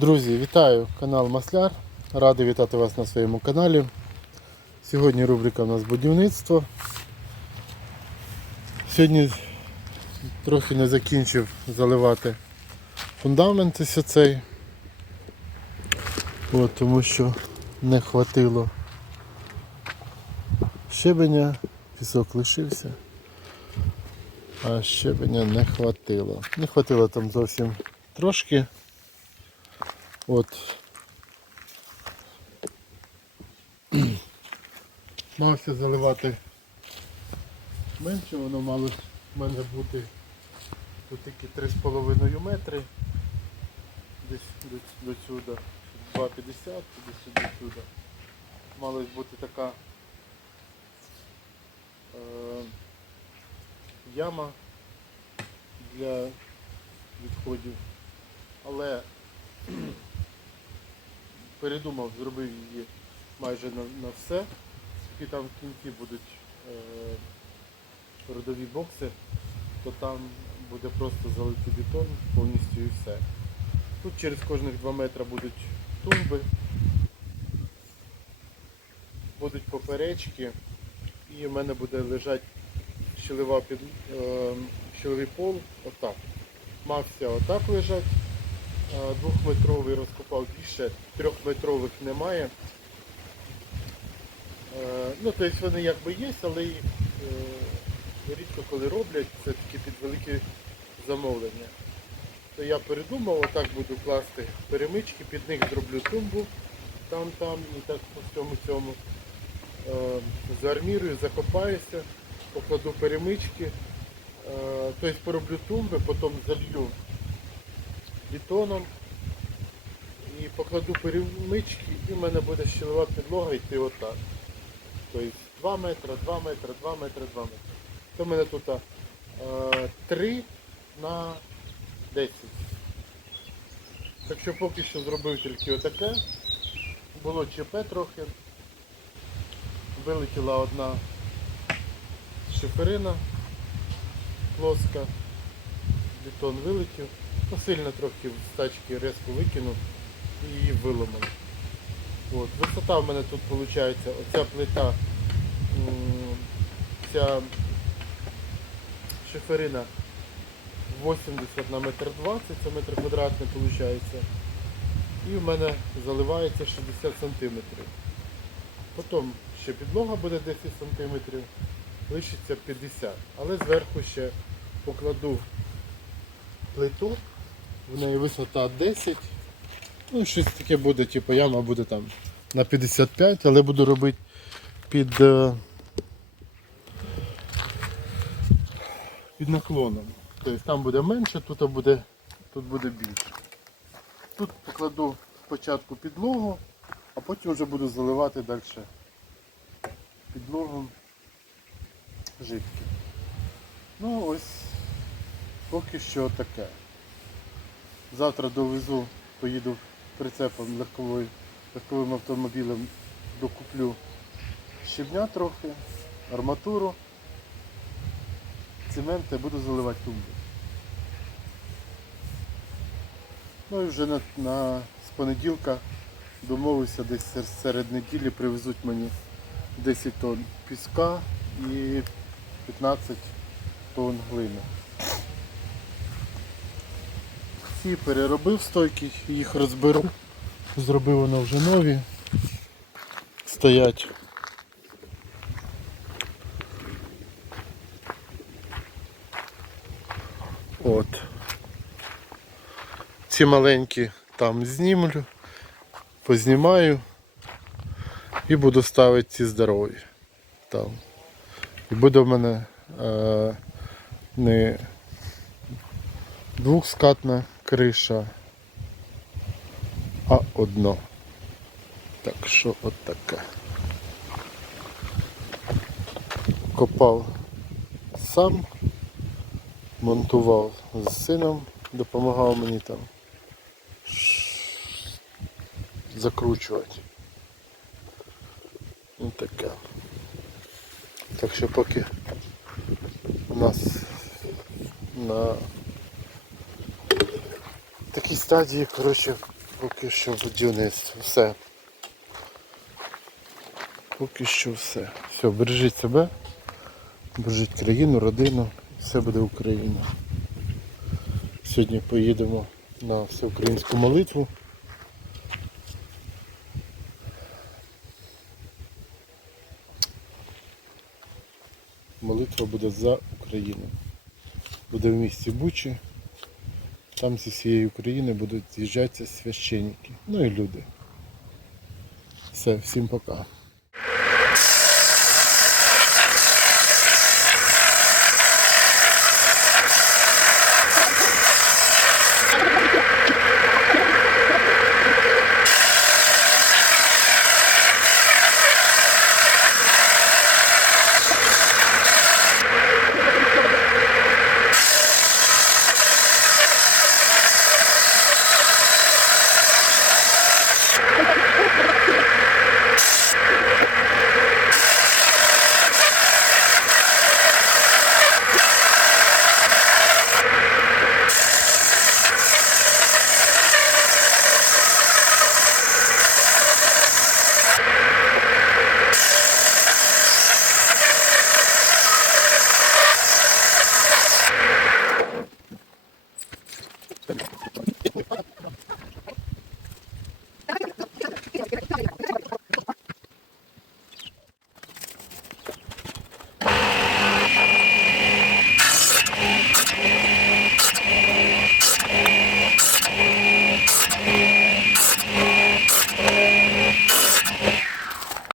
Друзі, вітаю канал Масляр. Радий вітати вас на своєму каналі. Сьогодні рубрика у нас будівництво. Сьогодні трохи не закінчив заливати фундамент ось оцей. От, тому що не хватило щебеня, пісок лишився, а щебеня не хватило. Не хватило там зовсім трошки. От. Мався заливати менше, воно мало в мене бути тут тільки 3,5 метри. Десь до, до сюди. 2,50, туди сюди сюди. Мала бути така е, яма для відходів. Але передумав, зробив її майже на, на все. І там в кінці будуть е, родові бокси, то там буде просто залитий бетон повністю і все. Тут через кожних 2 метри будуть тумби, будуть поперечки і в мене буде лежати щелева під, е, щелевий пол отак. Мався отак лежать. Двохметровий розкопав більше, трьохметрових немає. Ну, тобто вони якби є, але е, рідко коли роблять, це таки під великі замовлення. То я передумав, отак буду класти перемички, під них зроблю тумбу там-там і так по всьому цьому. Е, Заармірую, закопаюся, покладу перемички, тобто пороблю тумби, потім залью бетоном і покладу перемички і в мене буде щелева підлога йти отак. Тобто 2 метри, 2 метри, 2 метри, 2 метри. То в мене тут е, 3 на 10. Так що поки що зробив тільки отаке. Було ЧП трохи. Вилетіла одна шиферина плоска. Бетон вилетів. Ну, сильно трохи з тачки резко викинув і її виломав. От. Висота в мене тут виходить, оця плита, ця шиферина 80 на метр 20, це метр квадратний виходить. І в мене заливається 60 сантиметрів. Потім ще підлога буде 10 сантиметрів, лишиться 50. Але зверху ще покладу плиту, в неї висота 10. Ну, щось таке буде, типу яма буде там на 55, але буду робити під, е, під наклоном. Тобто там буде менше, тут буде, тут буде більше. Тут покладу спочатку підлогу, а потім вже буду заливати далі підлогу жидким. Ну ось поки що таке. Завтра довезу, поїду прицепом легковою, легковим автомобілем, докуплю щебня трохи, арматуру, цемент і буду заливати тумби. Ну і вже на, на, з понеділка домовився десь серед неділі привезуть мені 10 тонн піска і 15 тонн глини. Ці переробив стойки, їх розберу. Зробив воно вже нові. Стоять. От. Ці маленькі там знімлю, познімаю і буду ставити ці здорові там. І буде в мене е, не двохскатна криша, а одно. Так що от таке. Копав сам, монтував з сином, допомагав мені там закручувати. Ось таке. Так що поки у нас на такій стадії, коротше, Поки що будівництво. Все. Поки що все. Все, бережіть себе, бережіть країну, родину, все буде Україна. Сьогодні поїдемо на всеукраїнську молитву. Молитва буде за Україну. Буде в місті Бучі. Там зі всієї України будуть з'їжджатися священники, ну і люди. Все, всім пока.